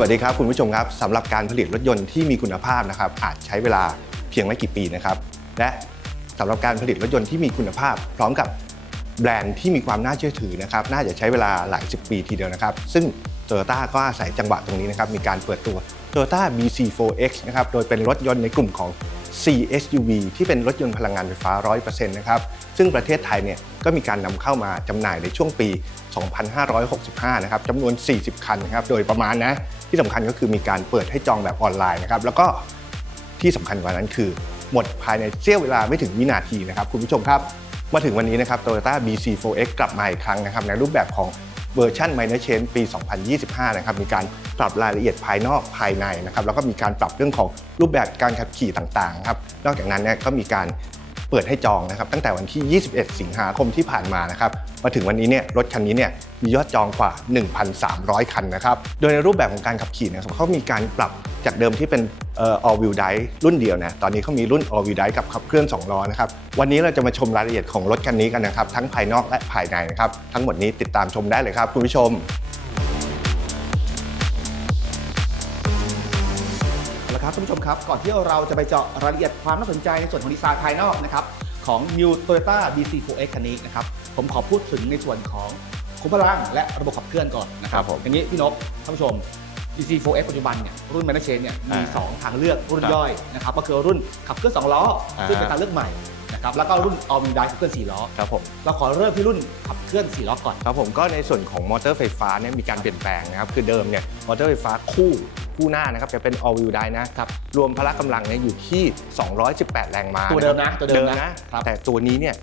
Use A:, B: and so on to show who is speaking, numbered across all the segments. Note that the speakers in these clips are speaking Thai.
A: สวัสดีครับคุณผู้ชมครับสำหรับการผลิตรถยนต์ที่มีคุณภาพนะครับอาจใช้เวลาเพียงไม่กี่ปีนะครับ และสำหรับการผลิตรถยนต์ที่มีคุณภาพ พร้อมกับแบรนด์ที่มีความน่าเชื่อถือนะครับน่าจะใช้เวลาหลายสิบปีทีเดียวนะครับ ซึ่ง t o y ยต้าก็อาศัยจังหวะตรงนี้นะครับมีการเปิดตัว Toyota BC4X นะครับโดยเป็นรถยนต์ในกลุ่มของ CSUV ที่เป็นรถยนต์พลังงานไฟฟ้า 100%นะครับซึ่งประเทศไทยเนี่ยก็มีการนำเข้ามาจำหน่ายในช่วงปี 2565 นะครับจำนวน 40 คันนะครับโดยประมาณนะที่สำคัญก็คือมีการเปิดให้จองแบบออนไลน์นะครับแล้วก็ที่สำคัญกว่านั้นคือ หมดภายในเสี้ยวเวลาไม่ถึงวินาทีนะครับคุณผู้ชมครับ มาถึงวันนี้นะครับ Toyota BC4X กลับมาอีกครั้งนะครับในรูปแบบของ เวอร์ชัน Minor Change ปี 2025 นะครับ มีการปรับรายละเอียดภายนอกภายในนะครับ แล้วก็มีการปรับเรื่องของรูปแบบการขับขี่ต่างๆครับ นอกจากนั้นเนี่ยก็มีการ เปิดให้จองนะครับตั้งแต่วันที่ 21 สิงหาคมที่ผ่านมานะครับมาถึงวันนี้เนี่ยรถคันนี้เนี่ยมียอดจองกว่า 1,300 คันนะครับโดยในรูปแบบของการขับขี่นะครับเขามีการปรับจากเดิมที่เป็นออ all wheel drive รุ่นเดียวนะตอนนี้เขามีรุ่น all wheel drive กับขับเคลื่อน2ล้อนะครับวันนี้เราจะมาชมรายละเอียดของรถคันนี้กันนะครับทั้งภายนอกและภายในนะครับทั้งหมดนี้ติดตามชมได้เลยครับคุณผู้ชม
B: ครับท่านผู้ชมครับ ก่อนที่เราจะไปเจาะรายละเอียดความน่าสนใจในส่วนของดีไซน์ภายนอกนะครับของ New Toyota BC4X คันนี้นะครับผมขอพูดถึงในส่วนของคุมพลังและระบบขับเคลื่อนก่อนนะครั
A: ครับบผม
B: อย่างนี้พี่นกท่านผู้ชม BC4X ปัจจุบันเนี่ยรุ่น m a n a c h a n เนี่ยมี
A: อ่า
B: 2ทางเลือกรุ่น
A: ครับ
B: ย่อยนะครับก็คือรุ่นขับเคลื่อน 2 ล้อ
A: อ่า
B: ซึ่งเป็นทางเลือกใหม่นะครับแล้วก็รุ่น all wheel drive ขับเคลื่อน 4 ล้อ
A: ครับผม
B: เราขอเริ่มที่รุ่นขับเคลื่อน 4 ล้อก่อน
A: ครับผมก็ในส่วนของมอเตอร์ไฟฟ้าเนี่ยมีการเปลี่ยนแปลงนะครับคือเดิมเนี่ยมอเตอร์ไฟฟ้าคู่ คู่หน้านะครับจะเป็น all wheel drive นะครับรวมพละกำลังเนี่ยอยู่ที่ 218 แรงม้า
B: ตัวเดิมนะ
A: ค
B: ตั
A: รับ
B: วเดิมนะครับ
A: แต่ตัวนี้เนี่ย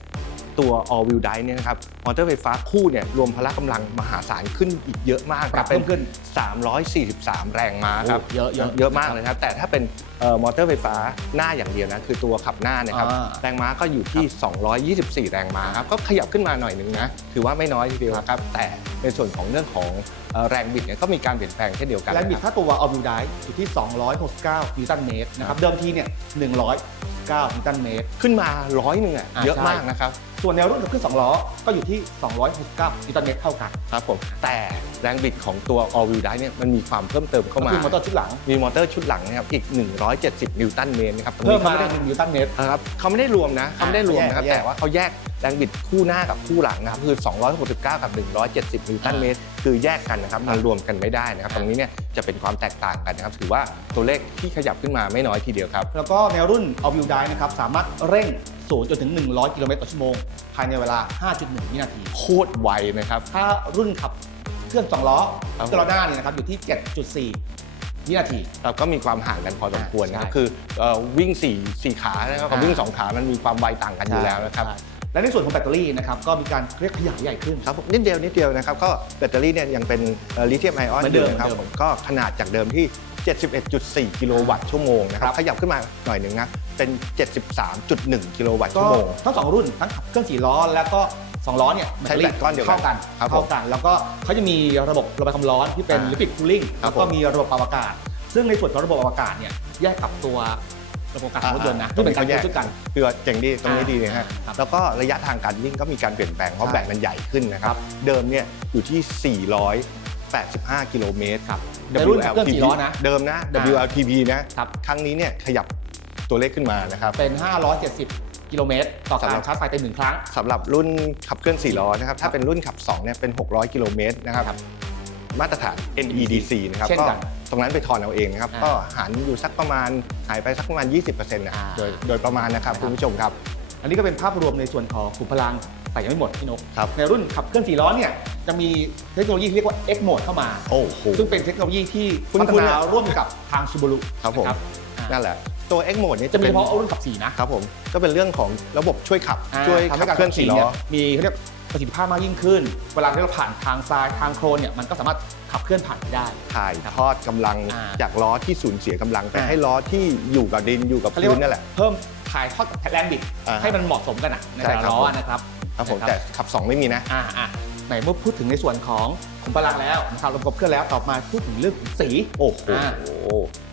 A: ตัว all wheel drive เนี่ยนะครับมอเตอร์ไฟฟ้าคู่เนี่ยรวมพละกำลังมหาศาลขึ้นอีกเยอะมาก
B: ปรับ
A: นะ
B: เพิ่มขึ้น
A: 343 แรงม้าครับ
B: โอ้เยอะเยอะ
A: เยอะมากเลยครับ แต่ถ้าเป็นเอ่อมอเตอร์ไฟฟ้าหน้าอย่างเดียวนะคือตัวขับหน้าเนะครับ
B: อ่า
A: แรงม้าก็อยู่ที่ 224 แรงม้าครับก็ขยับขึ้นมาหน่อยหนึงนะถือว่าไม่น้อยทีเดียวครับแต่ในส่วนของเรื่องของเอ่อ แรงบิดเนี่ยก็มีการเปลี่ยนแปลงเช่นเดียวกัน
B: แรงบิด
A: นะครับ
B: ถ้าตัว all wheel drive อยู่ที่ 269นิวตันเมตรนะครับเดิมทีเนี่ย109นิวตันเมตร
A: ขึ้นมาร้อยหนึ่งอะ
B: อ่า
A: เยอะ
B: ใช่
A: มากนะครับ
B: ส่วนแนวรุ่นขับเคลื่อน2ล้อก็อยู่ที่ 269นิวตันเมตรเท่ากัน
A: ครับผมแต่ แรงบิดของตัว all wheel drive เนี่ยมันมีความเพิ่มเติมเข้า
B: ก็
A: มา
B: คือมอเตอร์ชุดหลัง
A: มีมอเตอร์ชุดหลังนะครับอีก 170 นิวตันเมตรนะครับตรง
B: เพิ่ม
A: นี้
B: มา
A: เขาไม่ได้
B: 1นิวตันเมตร
A: นะครับเขาไม่ได้รวมนะเขาไม่ได้รวมนะครับ
B: แยก
A: แต่ว่าเขาแยกแรงบิดคู่หน้ากับคู่หลังนะครับคือ 269 กับ 170 นิวตันเมตร คือแยกกันนะครับมันรวมกันไม่ได้นะครับตรงนี้เนี่ยจะเป็นความแตกต่างกันนะครับถือว่าตัวเลขที่ขยับขึ้นมาไม่น้อยทีเดียวครับ
B: แล้วก็แนวรุ่น all wheel drive นะครับสามารถเร่ง 0 จนถึง 100 กิโลเมตรต่อชั่วโมง ภายในเวลา 5.1 วินาที
A: โคตรไวนะครับ
B: ถ้ารุ่นขับ เคลื่อน2ล้อ
A: ครับ
B: เครื่องล้อหน้าเนี่ยนะครับอยู่ที่ 7.4วินาที
A: เราก็มีความห่างกันพอสมควรนะครับ
B: ใช่
A: คือเอ่อวิ่ง4 4ขานะครับกับ
B: อ่า
A: วิ่ง 2 ขามันมีความไวต่างกันอยู่แล้วนะครับ
B: ใช่และในส่วนของแบตเตอรี่นะครับก็มีการเรียกขยายใหญ่ขึ้น
A: ครับผมนิดเดียวนิดเดียวนะครับก็แบตเตอรี่เนี่ยยังเป็นลิเธียมไอออน
B: เหมือน
A: อ
B: เดิม
A: ยู่นะครับ
B: เหมือนเดิม
A: ผมก็ขนาดจากเดิมที่ 71.4 กิโลวัตต์ชั่วโมงนะครับ
B: ครับ
A: ขยับขึ้นมาหน่อยหนึ่งนะ เป็น 73.1 กิโลวัตต์
B: ก็
A: ชั่วโมง
B: ทั้งสองรุ่นทั้งขับเคลื่อนสี่ล้อแล้วก็สองล้อเนี่ย
A: ใช้แบตก้อนเดียวกัน
B: เท่ากัน
A: ครับผม
B: เท่ากัน แล้วก็เขาจะมีระบบระบายความร้อนที่เป็น
A: อ่า
B: liquid cooling
A: ครั
B: แล้
A: บ
B: วก็
A: ผม
B: มีระบบปรับอากาศ ซึ่งในส่วนของระบบปรับอากาศเนี่ยแยกกับตัวระบบอากาศของรถยนต์นะที่เป็นการแยกชุดกัน
A: คือว่าเจ๋งดีตรงนี้ดีนะฮะ
B: ครับ
A: แล้วก็ระยะทางการวิ่งก็มีการเปลี่ยนแปลงเพราะ
B: ใช่
A: แบตมันใหญ่ขึ้นนะครับ เดิมเนี่ยอยู่ที่ 485 กิโลเมตร ครับ
B: ในรุ่นขับเคลื่อนสี่ล้อนะ
A: เดิมนะ
B: อ่า
A: WLTP นะครับ ครั้งนี้เนี่ยขยับ ตัวเลขขึ้นมานะครับ
B: เป็น 570 กิโลเมตรต่อการชาร์จไฟเต็มหนึ่งครั้ง
A: สำหรับรุ่นขับเคลื่อน4ล้อนะครับ ถ้าเป็นรุ่นขับ2เนี่ยเป็น 600 กิโลเมตรนะครับ
B: ครับ
A: มาตรฐาน NEDC นะครับ
B: เช่น
A: ก็
B: กัน
A: ตรงนั้นไปทอนเอาเองนะครับ
B: อ่า
A: ก็หันอยู่สักประมาณหายไปสักประมาณ 20%นะ
B: อ่า
A: โดยโดยประมาณนะครับ
B: นะครับ
A: คุณผู้ชมครับ
B: อันนี้ก็เป็นภาพรวมในส่วนของขุมพลังแต่ยังไม่หมดพี่นก
A: ครับ
B: ในรุ่นขับเคลื่อนสี่ล้อเนี่ยจะมีเทคโนโลยีที่เรียกว่า X Mode เข้ามา
A: โอ้โห
B: ซึ่งเป็นเทคโนโลยีที่
A: คุ้นๆ
B: พัฒนาร่วมกับทางซูบารุ
A: ครับผม
B: อ่า
A: นั่นแหละ ตัว X Mode เนี่ย
B: จะ
A: จะ
B: มี
A: เป็
B: เฉ
A: น
B: พาะรุ่นขับสี่นะครับ
A: ผมก็เป็นเรื่องของระบบช่วยขับ
B: อ่า
A: ช่วย
B: ทำ
A: ขั
B: ให้
A: บ
B: การ
A: เคลื่อน
B: ขับ
A: สี่
B: ขี่
A: ล้
B: เนี่
A: อ
B: ยมีเขาเรียกประสิทธิภาพมากยิ่งขึ้น เวลาที่เราผ่านทางทรายทางโคลนเนี่ยมันก็สามารถขับเคลื่อนผ่านไปได้
A: ถ่ายทอดกำลัง
B: อ่า
A: จากล้อที่สูญเสียกำลังไป
B: อ่า
A: ให้ล้อที่อยู่กับดินอยู่กับ
B: เขาเรียก
A: พื้น
B: ว่า
A: นั่นแหละ
B: เพิ่มถ่ายทอดแรงบิด
A: อ่า
B: ให้มันเหมาะสมกันอะใน
A: ใช่
B: แต่ละ
A: ครับ
B: ล้อ
A: ผม
B: นะครับ
A: ครับผม
B: นะ
A: แต่ขับ 2 ไม่มีนะ
B: อ่าอ่า ไหนเมื่อพูดถึงในส่วนของขุมพลังแล้วนะครับระบบเคลื่อนแล้วต่อมาพูดถึงเรื่องของสี
A: โอ้โห
B: อ่า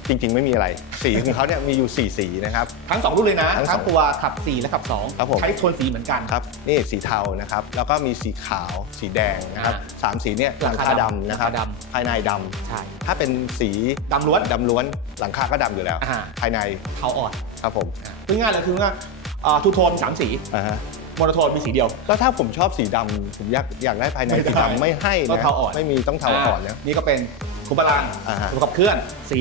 A: จริง ๆ ไม่มีอะไร สีของเขาเนี่ยมีอยู่ 4 สีนะครับ
B: ทั้งสองรุ่นเลยนะ
A: ทั้งสอง
B: ทั้งตัวขับ 4 และขับ
A: ครับผม
B: 2ใช้โทนสีเหมือนกัน
A: ครับนี่สีเทานะครับ แล้วก็มีสีขาวสีแดงนะครับ
B: อ่า
A: สามสีเนี่ยหลังคาดำนะครับ
B: หลังคาด
A: ภายในดำ
B: ใช่
A: ถ้าเป็นสี
B: ดำล้วน
A: ดำล้วนหลังคาก็ดำอยู่แล้ว
B: อ่า
A: ภายใน
B: เทาอ่อน
A: ครับผม
B: พูดง่ายๆเลยคือว่าทูโทนสามสี
A: อ่าฮะ
B: โมโนโทนมีสีเดียว
A: แล้วถ้าผมชอบสีดำผมอยากอยากได้ภายใน
B: ไม่ได้
A: สีดำไม่ให้
B: ต้อง
A: นะ
B: เทาอ่อน
A: ไม่มีต้องเทาอ่อนนะ
B: นี่ก็เป็นขุมพลัง
A: อ่าฮะ
B: ระบบขับเคลื่อนสี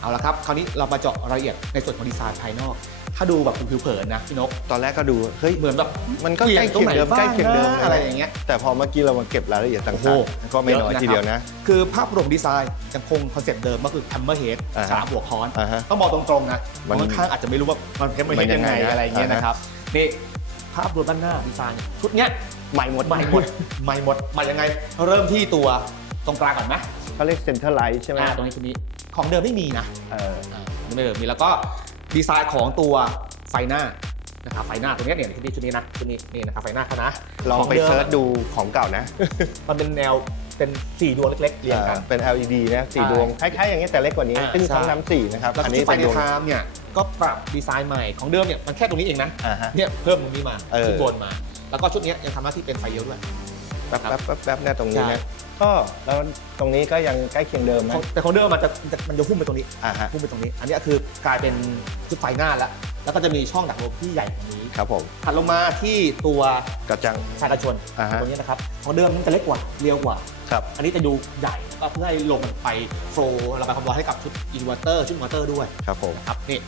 B: เอาละครับ คราวนี้เรามาเจาะรายละเอียดในส่วนของดีไซน์ภายนอก ถ้าดูแบบผิวเผินนะพี่นก
A: ตอนแรกก็ดูเฮ้ย
B: เหมือนแบบ
A: มันก็ใกล้เคียงเดิม
B: ปลี่นตรงไหนบ้าง
A: ใกล้เคียงเดิม
B: นะ
A: นะ
B: อะไรอย่างเงี้ย
A: แต่พอเมื่อกี้เรามาเก็บรายละเอียด
B: โอ้
A: ต่าง
B: โห
A: ๆก็ไม่น้อย
B: เยอะนะครับ
A: ทีเดียวนะ
B: คือภาพรวมดีไซน์ยังคงคอนเซ็ปต์เดิมก็คือ hammer head
A: อ่าฮะ
B: สามหัวค้อน
A: อ่าฮะ
B: ต้องมองตรงๆนะ
A: มัน
B: บางข้างอาจจะไม่รู้ว่ามันเป็น
A: มัน
B: มันยังไง
A: ยังไงนะ
B: อะไรอย่างเงี้ย
A: อ่าฮะ
B: นะครับ นี่ ภาพรวมด้านหน้าดีไซน์เนี่ยชุดเนี้ย
A: ใหม่หมด
B: ใหม่หมดใหม่หมดใหม่ยังไง เริ่มที่ตัวตรงกลางก่อนไหม
A: เขาเรียกเซ็นเตอร์ไลท์ใช่ไหม
B: อ่าตรงนี้ชุดนี้ของเดิมไม่มีนะ
A: เออ
B: อ่าไม่เดิมมีแล้วก็ดีไซน์ของตัวไฟหน้านะครับไฟหน้าตรงเนี้ยเนี่ยชุดนี้ชุดนี้นะชุดนี้นี่นะครับไฟหน้าเขานะ
A: ลอง
B: ข
A: ไป
B: ดิม
A: เซิร์ชดูของเก่านะ
B: มันเป็นแนวเป็นสี่ดวงเล็กๆเรียงกัน
A: เป็น LED นะสี่
B: ใช่
A: ดวงคล้ายๆอย่างนี้แต่เล็กกว่านี้
B: อ่า
A: ซึ่ง
B: ใช่
A: ทั้งน้ำสี่นะครับ
B: แล้ว
A: อั
B: ก็
A: นนี้
B: ที่ไฟ
A: เป็น
B: ใน
A: ดวง
B: ไทม์เนี่ย ก็ปรับดีไซน์ใหม่ของเดิมเนี่ยมันแค่ตรงนี้เองนะ
A: อ่าฮะ
B: เนี่ยเพิ่มตรงนี้มา
A: เออ
B: ชุดบนมา แล้วก็ชุดเนี้ยยังทำหน้าที่เป็นไฟเยอะด้วย
A: แป๊บแป๊บแป๊บแป๊บเนี่ยตรงนี้
B: ใช่
A: นะก็แล้วตรงนี้ก็ยังใกล้เคียงเดิม
B: ข
A: นะ
B: องแต่ของเดิมมันจะมันจะมันจะหุ้มไปตรงนี้
A: อ่าฮะ
B: หุ้มไปตรงนี้ อันนี้คือกลายเป็นชุดไฟหน้าแล้ว แล้วก็จะมีช่องดักลมที่ใหญ่กว่านี้
A: ครับผม
B: ถัดลงมาที่ตัว
A: กระจัง
B: ชายกระชน
A: อ่าฮะ
B: ตรงนี้นะครับ ของเดิมมันจะเล็กกว่า เรียวกว่า
A: ครับ
B: อันนี้จะดูใหญ่ ก็เพื่อให้ลมมันไปโฟล์ระบายความร้อนให้กับชุดอินเวอร์เตอร์ชุดมอเตอร์ด้วย
A: ครับผม
B: นะครับนี่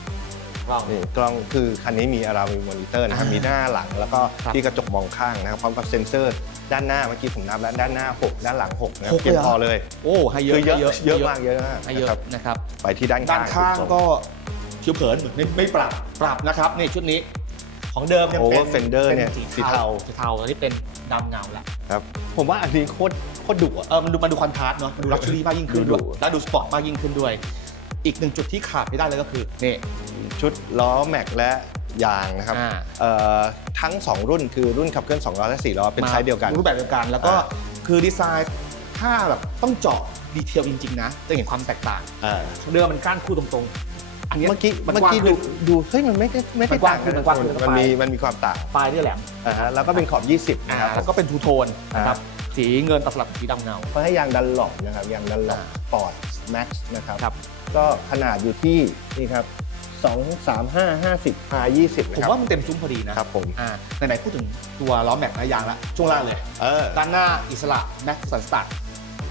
B: กล้อง
A: นี่กล้องคือคันนี้มีอารามีมอนิเตอร์นะครับ
B: อ่ามี
A: มีหน้าหลังแล้วก็
B: ครับ
A: ที่กระจกมองข้างนะครับพร้อมกับเซ็นเซอร์ด้านหน้าเมื่อกี้ผมนับแล้วด้านหน้า 6 ด้านหลัง6นะครับ
B: หก
A: เพียง
B: เลยเหรอ
A: พอเลย
B: โอ้ให้เยอะ
A: คือเยอะ
B: ให้
A: เยอะมากเยอะมาก
B: ให้เย
A: นะ
B: อะ
A: ครับ
B: นะครับ
A: ไปที่ด้าน
B: ด้านข้าง
A: สุด
B: ก็ผิวเผินเหมือนไม่ไม่ปรับปรับนะครับนี่ชุดนี้ ของเดิมยัง
A: โอ
B: เป็
A: เวอนร์เฟนเดอร์เนี่ย
B: ป็
A: สีเทา
B: สีเทาอันนี้เป็น ดำเงาแล้ว
A: ครับ ผมว่าอันนี้โคตรโคตรดุอะ
B: เออมันดูมันดูคอนทราสต์เนาะมันดูลักชัวรี่มากยิ่งขึ้น
A: ดู
B: ด้วย
A: ดุ
B: แล้วดูสปอร์ตมากยิ่งขึ้นด้วย อีกหนึ่งจุดที่ขาดไม่ได้เลยก็คือนี่
A: ชุดล้อแม็กและยางนะครับ
B: อ่า
A: เอ่อทั้ง 2 รุ่นคือรุ่นขับเคลื่อน2ล้อและ4ล้อเป็นไซส์เดียวกัน
B: รูปแบบเดียวกัน แล้วก็
A: อ่า
B: คือดีไซน์ถ้าแบบต้องเจาะดีเทลจริงๆนะ จะเห็นความแตกต่าง
A: อ่า
B: ของเดิมมันก้านคู่ตรงๆ อันนี้ย
A: เมื่อกี้
B: มัน
A: เมื่อก
B: ว้าง
A: กี้
B: ขึ้
A: ดู
B: น
A: ดูเฮ้ยมันไม่ได้ไม่ได้
B: มันกว้า
A: ต่างง
B: ขึ้น
A: นะ
B: มันกว้างขึ้น
A: มันมีมันมีความต่าง
B: ปลายนี่แหลม
A: อ่าฮะแล้วก็เป็นขอบ 20
B: อ่า
A: นะครับ
B: แล้วก็เป็นทูโทนนะครับสีเงินตัดสลับสีดำเงา
A: เพื่อให้ยางดันหลบนะครับยางดันหลบ
B: อ่า
A: ปอร์ตแม็กซ์นะครับ
B: ครับ
A: ก็ขนาดอยู่ที่นี่ครับ 2 3 5 50 R 20
B: ผ
A: นะ
B: ม
A: ครับ
B: ว่ามันเต็มซุ้มพอดีนะครับ
A: ผม
B: อ่าไหนๆพูดถึงตัวล้อแม็กซ์นะยางละช่วงล่างเลย
A: เออ
B: ด้านหน้าอิสระแม็กซ์สันสตัด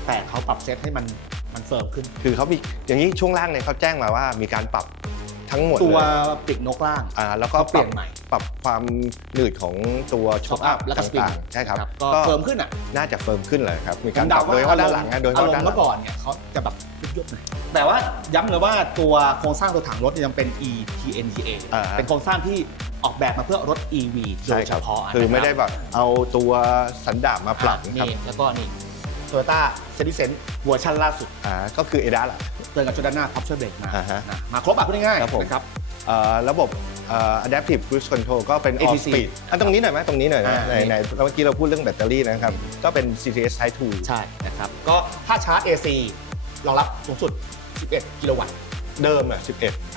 B: แต่เขาปรับเซตให้มัน มันเฟิร์มขึ้น
A: คือเขามีอย่างนี้ช่วงล่างเนี่ยเขาแจ้งมาว่ามีการปรับทั้งหมด
B: ตัว
A: เลย
B: ปีกนกล่าง
A: อ่าแล้วก็
B: เขาเป
A: ป
B: ลี่
A: รับ
B: ยนใหม่
A: ปรับความหนืดของตัวช็อคอัพ
B: แล้วก็สปริง
A: ต่างๆใช่ครับ
B: ก็เฟิร์มขึ้นอะ
A: น่าจะเฟิร์มขึ้นเลยครับมี
B: ผ
A: การ
B: ม
A: ปรั
B: เดา
A: บโดยเฉพาะด้านหลังนะโดยเฉ
B: อาร
A: พาะ
B: ม
A: ด้าน
B: ณ์
A: หลั
B: เมื่
A: ง
B: อก่อนเนี่ยเขาจะแบบยุบๆหน่อยแต่ว่าย้ำเลยว่าตัวโครงสร้างตัวถังรถยังเป็น EPNTA
A: อ่าฮะ
B: เป็นโครงสร้างที่ออกแบบมาเพื่อรถ EV โด
A: ใช่
B: ย
A: ค
B: เฉ
A: รับ
B: พาะ
A: คือไม่ได้
B: นะ
A: แบบเอาตัวสันดาปมาปรับ
B: อะ
A: นะครับ
B: นี่แล้วก็นี่ Toyota c e n t i s e n เวอร์ชันล่าสุด
A: อ่าก็คือเอดาแหละ
B: เติมกับชุดด้านหน้าพับช่วยเบรกมา
A: อ่าฮะ
B: นะมาครบอะพูดง่าย
A: ครับผม
B: ๆนะครับ
A: เอ่อระบบเอ่อ adaptive cruise control ก็เป็น all
B: ATC
A: speed อันตรงนี้หน่อยไหมตรงนี้หน่อยนะ
B: อ่า
A: ในในเมื่อกี้เราพูดเรื่องแบตเตอรี่นะครับ ก็เป็น CTS Type 2
B: ใช่นะครับ ก็ถ้าชาร์จ AC รองรับสูงสุด 11 กิโลวัตต์
A: เดิมอะ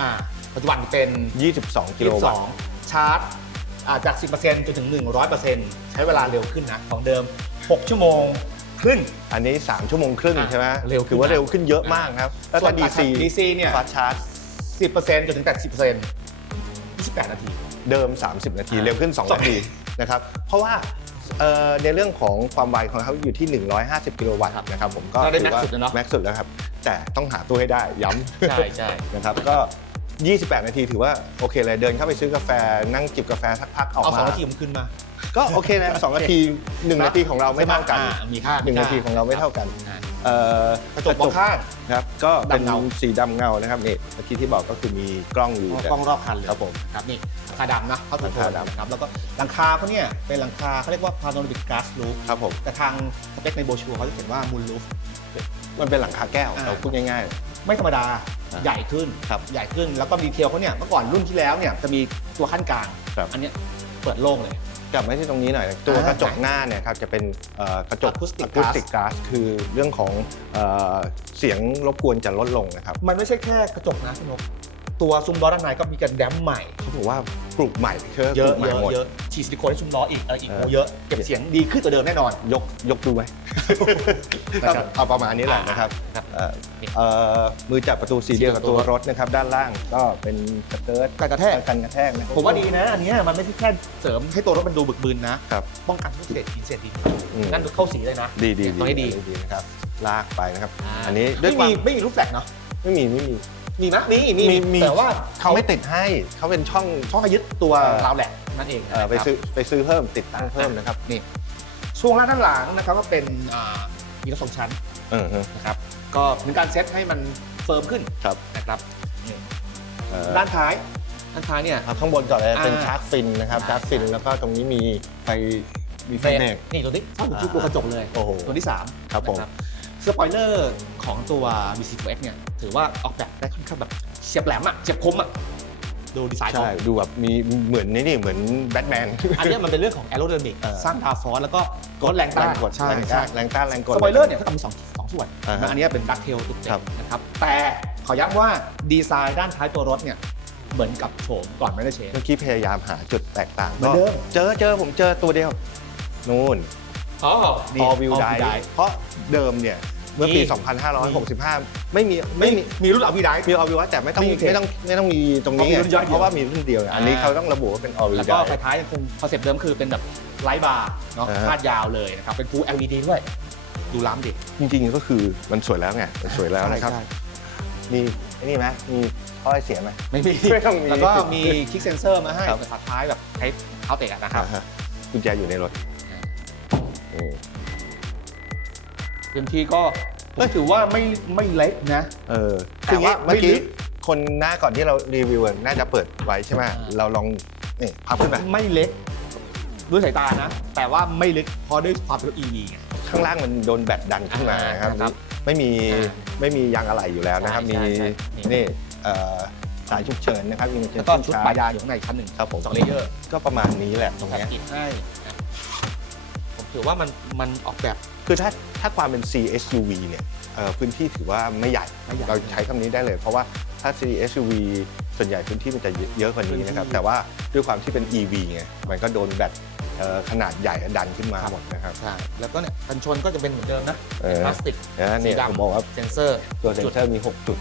B: อ่าปัจจุบันเป็น
A: 11 22 กิโลวัตต์
B: 22 ชาร์จอ่าจาก 10%จนถึง 100%ใช้เวลาเร็วขึ้นนะ ของเดิม 6 ชั่วโมง ครึ่ง
A: อันนี้ 3 ชั่วโมงครึ่ง
B: อะ
A: ใช่ไหม
B: เร็วขึ้น
A: ถือว่า
B: นะ
A: เร็วขึ้นเยอะมากครับ แล้ว
B: ส่
A: ถ้า
B: วน
A: DC
B: DC เนี่ย
A: ฟาสชาร์จ
B: 10%จนถึง 80% 28 นาที
A: เดิม 30 นาที
B: อ่า
A: เร็วขึ้น 2 นาทีนะครับ เพราะว่าเอ่อในเรื่องของความไวของเขาอยู่ที่ 150 กิโลวัตต์นะครับผมก็
B: ก็ได้
A: ถือว่า
B: max สุดแล้วเนอะ
A: แม็กซ์สุดแล้วครับ แต่ต้องหาตู้ให้ได้ย้ำ
B: ใช่ใช่
A: นะครับก็ 28 นาทีถือว่า โอเคเลยเดินเข้าไปซื้อกาแฟนั่งจิบกาแฟสักพักออก
B: เอา
A: มา
B: 2นาทีผมขึ้นมา
A: ก็โอเคนะสองนาทีหนึ่งนาทีของเราไม่เท่ากัน
B: อ่มีค่า
A: หนึ่งนาทีของเราไม่เท่ากัน
B: อ่า
A: เอ่อก
B: ระจกมองข้าง
A: ครับก็เป็น
B: ดำเงา
A: สีดำเงานะครับนี่เมื่อกี้ที่บอกก็คือมีกล้องอยู่
B: กล้องรอบคันเลย
A: ครับผม
B: ครับนี่หลังคาดำนะเข้าถึง
A: หลังคาดำ
B: นะครับแล้วก็หลังคาเขาเนี่ยเป็นหลังคาเขาเรียกว่า panoramic glass roof
A: ครับผม
B: แต่ทางสเปคในโบชัวเขาจะเขียนว่า moon roof
A: มันเป็นหลังคาแก้ว
B: อ่า
A: เราพูดง่าย
B: ไม่ธรรมดา
A: อ่า
B: ใหญ่ขึ้น
A: ครับ
B: ใหญ่ขึ้นแล้วก็ดีเทลเขาเนี่ยเมื่อก่อนรุ่นที่แล้วเนี่ยจะมีตัวขั้นกลาง
A: ครับ
B: อันเนี้ยเปิดโล่งเลย
A: กลับมาที่ตรงนี้หน่อยนะตัว
B: อ่าก
A: ระจกหน้าเนี่ยครับจะเป็นเอ่อกระจก
B: Acoustic
A: อะคูสติกก๊าซคือเรื่องของเอ่อเสียงรบกวนจะลดลงนะครับ
B: มันไม่ใช่แค่กระจกนะพี่นก ตัวซุ้มล้อด้านในก็มีการแดมใหม่
A: เขาบอกว่าปลูกใหม่คือ
B: เยอะ
A: ปลูกใหม่
B: เยอะ
A: หมด
B: เยอะฉีดซิลิโคนให้ซุ้มล้ออีกอะไรอีก
A: เออ
B: โอ้เยอะเก็บเสียงดีขึ้นกว่าเดิมแน่นอน
A: ยกยกดูไหมนะครับเอาประมาณนี้แหละนะครับ
B: ครับ
A: เอ่อเอ่อมือจับประตูสีเดียวกับตัวรถนะครับด้านล่างก็เป็นสเกิร์ต
B: การกระแทก
A: กันกระแทกนะ
B: ผมว่าดีนะ อันเนี้ยมันไม่ใช่แค่เสริมให้ตัวรถมันดูบึกบึนนะ
A: ครับ
B: ป้องกันทุกเศษหินเศษดิน
A: อืม
B: นั่นเข้าสีเลยนะ
A: ดีดี
B: ตรงนี้ดี
A: ดีนะครับลากไปนะครับาอันนี้ด้ว
B: ไม่
A: ยความ
B: มีไม่มีลูกแฟลกเนาะ
A: ไม่มีไม่มี
B: มีนะมีมี
A: มีมี
B: แต่ว่าเขา
A: เขาไม่ติดให้เขาเป็นช่อง
B: ช่องให้ยึดตัว
A: เออ
B: ราวแหลกนั่นเอง
A: เอ่อไป
B: นะครับ
A: ซื้อไปซื้อเพิ่มติดตั้งเพิ่มนะครับ
B: นี่ช่วงล่างด้านหลังนะครับก็เป็นอ่ามีระสองชั้น
A: เออฮะ
B: นะครับก็เป็นการเซตให้มันเฟิร์มขึ้น
A: ครับ
B: นะครับนี่
A: เอ่อ
B: ด้านท้ายด้านท้ายเนี่ย
A: เอาข้างบนก่อนเลย
B: อ่า
A: เป็นชาร์กฟินนะครับ
B: อ่า
A: ชาร์กฟินแล้วก็ตรงนี้มีไฟมีไฟเบรก
B: นี่ตัวนี้เข้าถึงชุดตัวกระจกเลย
A: โอ้โห
B: ตัวที่3
A: ครับผม
B: สปอยเลอร์ของตัว BC4X เนี่ย ถือว่าออกแบบได้ค่อนข้างแบบเฉียบแหลมอะเฉียบคมอะดูดีไซน์เขา
A: ใช่ดูแบบมีเหมือนนี่นี่เหมือนแบทแมน
B: อันเนี้ยมันเป็นเรื่องของแอโร d y นามิก
A: เออ
B: สร้างดาวฟอร์แล้วก็ลดแรงต้าน
A: กด
B: ใช่
A: แรงต้า
B: ใช่
A: นแรงต้านแรงกด
B: สปอยเลอร์เนี่ยเขาทำมีสองสองส่วน
A: อ่าฮะ
B: อันเนี้ยเป็นดักเทลตุกเต็
A: ครับ
B: นะครับ แต่ขอย้ำว่าดีไซน์ด้านท้ายตัวรถเนี่ย เหมือนกับโฉมก่อนไม่ได้เชน
A: เมื่อกี้พยายามหาจุดแตกต่าง
B: เหมือนเดิม
A: เจอเจอผมเจอตัวเดียวนู่น
B: อ๋อ
A: All Wheel Drive เพราะเดิมเนี่ย เมื่อปี
B: มี
A: 2565 ไม่มี
B: ไม่
A: ไม่
B: มี
A: มี
B: มีรุ่น All Wheel Drive
A: มี All Wheel Drive แต่ไม่ต้อง
B: ไม่มี
A: ไม่ต้องไม่ต้องมีตรงนี้
B: เพราะมีรุ่นย่อยเดียว
A: เพราะว่ามีรุ่นเดียวไงอันนี้
B: อ่า
A: เขาต้องระบุว่าเป็น All Wheel
B: แล้วก็ไฟ
A: Drive
B: ท้ายยังคงคอนเซ็ปต์เดิมคือเป็นแบบไลท์บาร์เนาะ
A: อ่าฮะ
B: คาดยาวเลยนะครับ เป็น Full LED ด้วย ดูล้ำดิ
A: จริงๆก็คือมันสวยแล้วไงมันสวยแล้วนะครับ
B: ใช่
A: มีไอ้นี่ไหมมีท่อไอเสียไหม
B: ไม่มี
A: ไม่ต้องมี
B: แล้วก็มีคลิกเซนเซอร์มาให้
A: ครับ
B: ภาษาท้ายแบบใช้เท้าเตะอะนะครับ
A: อ่าฮะกุญแจอยู่ในรถนี่
B: เต็มที่ก็ก็ถือว่าไม่ไม่เล็กนะ
A: เออ
B: แต่
A: คืองี้
B: ว่า
A: เมื่อกี้
B: ไม่ลึก
A: คนหน้าก่อนที่เรารีวิวอะน่าจะเปิดไว้ใช่ไหม
B: อ่า
A: เราลองนี่พับขึ้นไป
B: ไม่เล็กด้วยสายตานะ แต่ว่าไม่ลึกเพราะด้วยความเป็นรถ EV ไง
A: ข้างล่างมันโดนแบตดันขึ้นมานะครับ
B: อ่าครับ
A: ไม่มี
B: อ่า
A: ไม่มียางอะไหล่อยู่แล้วนะครับ
B: ใช่
A: มี
B: ใช่ใช่นี่
A: นี่เอ่อสายฉุกเฉินนะครับมี
B: แล้วก็ชุดปลายยางอยู่ข้างในอีกชั้นหนึ่ง
A: ครับผม
B: สองเลเยอร์
A: ก็ประมาณนี้แหละตรง
B: แถม
A: เนี้ย
B: กิจให้นะผมถือว่ามันมันออกแบบ
A: คือถ้าถ้าความเป็น CSUV เนี่ยเอ่อพื้นที่ถือว่าไม่ใหญ่
B: ไม่ใหญ่
A: เราใช้คำนี้ได้เลย เพราะว่าถ้า CSUV ส่วนใหญ่พื้นที่มันจะเยอะกว่านี้นะครับ
B: พื้นที่
A: แต่ว่าด้วยความที่เป็น EV ไงมันก็โดนแบตเอ่อขนาดใหญ่ดันขึ้นมาหมดนะครับ
B: ใช่แล้วก็เนี่ยกันชนก็จะเป็นเหมือนเดิมนะ
A: เออ
B: พลาสติก
A: นะเนี่ย
B: สีดำ
A: ผมบอกว่า
B: เซนเซอร์
A: ตัวเซนเซอร์มี 6 จุด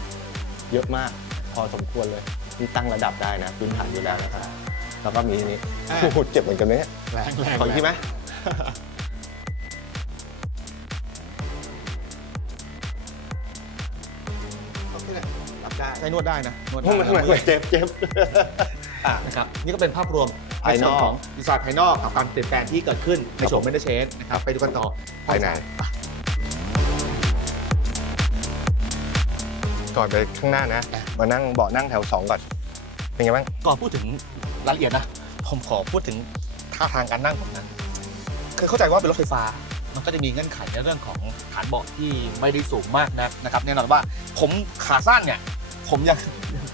A: เยอะมากพอสมควรเลยนี่ตั้งระดับได้นะพื้นฐานอยู่แล้วนะครับแล้วก็มีนี่
B: อ่า
A: โอ้โหเจ็บเหมือนกันไหมเนี่ย
B: แรงแรง
A: ขออีกทีไหม
B: ได้ใช้นวดได้นะนวดได้
A: ไม่ไม่ไม่เจ็บเจ็บอะ
B: นะครับนี่ก็เป็นภาพรวม
A: ภายนอก
B: ใส่วของดีไซน์ภายนอกกับการเปลี่ยนแปลงที่เกิดขึ้นในโฉมเมนเทอร์เชนนะครับไปดูกันต่อ
A: ภายในก่อนไปข้างหน้านะ มานั่งเบาะนั่งแถว 2 ก่อน เป็นไงบ้าง
B: ก่อนพูดถึงรายละเอียดนะ ผมขอพูดถึงท่าทางการนั่งผมนะคือเข้าใจว่าเป็นรถไฟฟ้า มันก็จะมีเงื่อนไขในเรื่องของฐานเบาะที่ไม่ได้สูงมากนะนะครับ แน่นอนว่าผมขาสั้นเนี่ย ผมยัง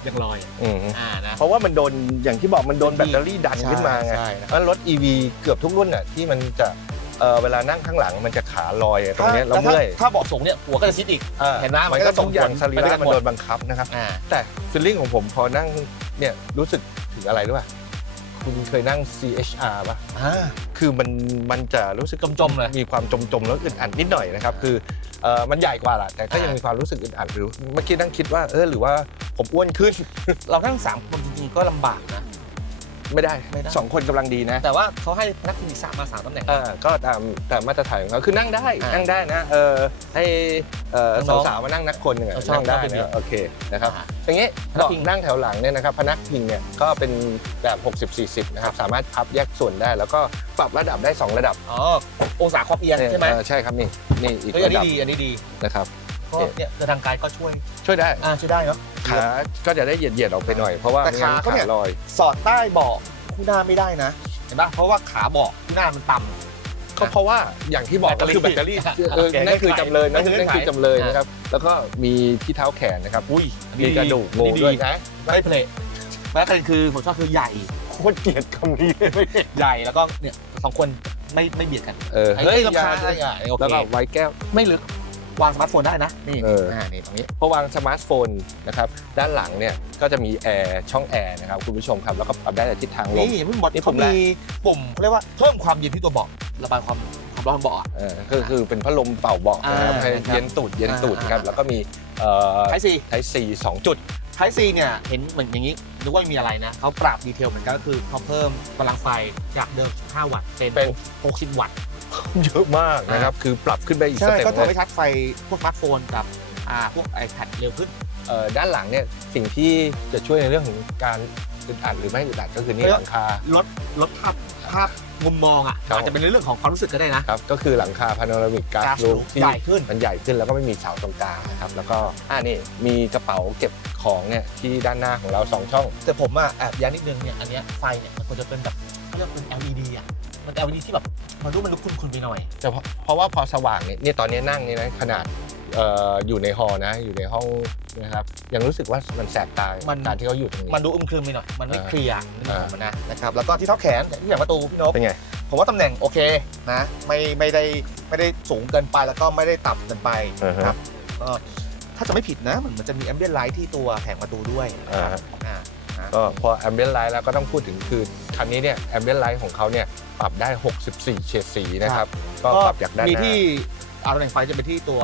B: ยังลอย
A: อืม
B: อ่านะ
A: เพราะว่ามันโดนอย่างที่บอกมันโดนแบตเตอรี่ดันขึ้นมาไง
B: ใช่นะครับ
A: แล้วรถ EV เกือบทุกรุ่นอะที่มันจะเอ่อเวลานั่งข้างหลังมันจะขาลอยอะตรงเนี้ยแล้ว
B: ถ้า
A: เมื่อย
B: ถ้าเบาะสูงเนี่ยหัวก็จะซิดอีก
A: อ่า
B: เห็นไหม
A: มันก็
B: มันก็
A: ส่งผล
B: ส่งผล
A: สรี
B: ไปด้วยกั
A: ระ
B: น
A: มัน
B: หมด
A: โดนบังคับนะครับ
B: อ่า
A: แต่ฟีลลิ่งของผมพอนั่งเนี่ยรู้สึกถึงอะไรรู้ป่ะ คุณเคยนั่ง CHR ป่ะ
B: อ่า
A: คือมันมันจะรู้สึก
B: จมๆเลย
A: มีความจมจมๆแล้วอึดอัดนิดหน่อยนะครับ คือเอ่อมันใหญ่กว่าแหละแต่ก็ยัง
B: อ่ามี
A: มีความรู้สึกอึดอัดหรือเมื่อกี้นั่งคิดว่าเออหรือว่าผมอ้วนขึ้น
B: เรานั่งสามคนจริงๆก็ลำบากนะ
A: ไม่ได้
B: ไม่ได้
A: สองคนกำลังดีนะ
B: แต่ว่าเขาให้นักฟิสิกส์สามมาสามตำแหน่ง
A: อ่าก็ตามตามมาตรฐานของเขาคือนั่งได้
B: อ่า
A: นั่งได้นะเออให้เอ่อ
B: น้องๆ
A: สาวๆมานั่งนักคนหนึ่งอะ
B: เราชอบ
A: นั่งได้
B: ชอบเป็น
A: นะโอเคนะครับ
B: อ่า
A: อย่างนี้
B: พนัก
A: เบาะ
B: พิง
A: นั่งแถวหลังเนี่ยนะครับพนักพิงเนี่ยก็เป็นแบบ 60-40 นะครับสามารถพับแยกส่วนได้ แล้วก็ปรับระดับได้2ระดับ
B: อ๋อองศาความเอียงใช่ไหม
A: เออใช่ครับนี่นี่อีก
B: เฮ้ยอัน
A: ระ
B: นี้
A: ดับ
B: ดีอันนี้ดี
A: นะครับ
B: ก็เนี่ยเดินทางไกลก็ช่วย
A: ช่วยได้
B: อ่าช่วยได้เนาะ
A: ขาก็จะได้เหยียดๆออกไปหน่อย เพราะว่า
B: แต่
A: ไม่งั้น
B: ขาก็เนี่ย
A: ลอย
B: สอดใต้เบาะคู่หน้าไม่ได้นะเห็นปะเพราะว่าขาเบาะคู่หน้ามันต่ำ
A: ก็เพราะว่าอย่างที่บอกก็คือแบตเตอรี่
B: แบตเตอรี่
A: เออนั่นคือจำเลยนั่น
B: นั่นคือ
A: นั่นคือ
B: เงื่อนไข
A: จำเลยนะครับ แล้วก็มีที่เท้าแขนนะครับ
B: อุ้ย
A: มีกระดูก
B: อัน
A: โบ
B: นี้
A: ด้วยนะ
B: ไม่เพลทและประเด็นคือผมชอบคือใหญ่
A: โคตรเกลียดคำนี้เลย
B: ใหญ่แล้วก็เนี่ยสองคนไม่ไม่เบียดกัน
A: เออ
B: ไอ้
A: เฮ้ย
B: ลำคาญ
A: อย่า
B: อะโอเค
A: แล้วก็ไว้แก้ว
B: ไม่ลึก วางสมาร์ทโฟนได้นะนี่
A: เออ
B: อ่านี่ตรงนี้
A: พอวางสมาร์ทโฟนนะครับด้านหลังเนี่ยก็จะมีแอร์ช่องแอร์นะครับคุณผู้ชมครับแล้วก็ปรับได้แต่ทิศทางลม
B: นี่พี่บอล
A: นี่
B: เขา
A: ผมแร
B: มี
A: ก
B: ปุ่มเขาเรียกว่าเพิ่มความเย็นที่ตัวเบาะระบายความความร้อนบนเบาะอะ
A: เออคือคือเป็นพัดลมเป่าเบาะนะครับ
B: อ่า
A: ให้
B: ครับ
A: เย็นตูดเย็นตูด
B: อ่า
A: ครับแล้วก็มีเอ่อ
B: ไทซี
A: ไทซีสองจุด
B: ไทซีเนี่ยเห็นเหมือนอย่างนี้นึกว่ามีอะไรนะเขาปรับดีเทลเหมือนกันก็คือเขาเพิ่มกำลังไฟจากเดิม15วัตต์เป็น
A: เป็น
B: 60 วัตต์
A: เยอะมากนะครับคือปรับขึ้นไปอีกส
B: ใช่
A: เต็ป
B: ก็
A: ห
B: ทำ
A: นึ
B: ให้
A: ง
B: ชาร์จไฟพวกสมาร์ทโฟนกับอ่าพวก iPad เร็วขึ้น
A: เอ่อด้านหลังเนี่ยสิ่งที่จะช่วยในเรื่องของการอึดอัดหรือไม่อึดอัดก็คือนี่
B: เออ
A: หลังคา
B: ลดลดภาพภาพมุมมองอะ
A: ครับ
B: อาจจะเป็นในเรื่องของความรู้สึกก็ได้นะครับ
A: ก็คือหลังคาพาโนรามิกการ์
B: Glass
A: ดรู
B: roof
A: ที่
B: ใหญ่ขึ้น
A: มันใหญ่ขึ้นแล้วก็ไม่มีเสาตรงกลางนะครับแล้วก็อ่านี่มีกระเป๋าเก็บของเนี่ยที่ด้านหน้าของเราสองช่อง
B: แต่ผมอะแอบย้ำนิดนึงเนี่ยอันเนี้ยไฟเนี่ยมันควรจะเป็นแบบเขาเรียกเป็น LED อะ มัน LED ที่แบบมันดูมันดูคุณๆไปหน่อย
A: แต่เพราะเพราะว่าพอสว่างเนี่ยเนี่ยตอนนี้นั่งนี่นะขนาดเอ่ออยู่ในฮอลล์นะ อยู่ในห้องนะครับยังรู้สึกว่ามันแสบตา
B: มัน
A: การที่เขาอยู่ตรงนี้
B: มันดูอึมครึมไปหน่อย มันไม่
A: อ่า
B: เคลียร์ในมุม
A: อ่า
B: ของมันนะนะครับแล้วก็ที่เท้าแขนที่อย่างประตูพี่นพ
A: เป็นไง
B: ผมว่าตำแหน่งโอเคนะไม่ไม่ได้ไม่ได้สูงเกินไปแล้วก็ไม่ได้ต่ำเกินไป
A: อ่าฮะ
B: ครับก็ถ้าจะไม่ผิดนะมันมันจะมีแอมเบียนไลท์ที่ตัวแผงประตูด้วยนะครับอ่า
A: ก็พอแอมเบียนไลท์แล้วก็ต้องพูดถึงคือคันนี้เนี่ยแอมเบียนไลท์ของเขาเนี่ยปรับได้ 64 เฉดสีนะครับ ก็ปรับจากด้านห
B: มี
A: น้า
B: ที่เอาตำแหน่งไฟจะเป็นที่ตัว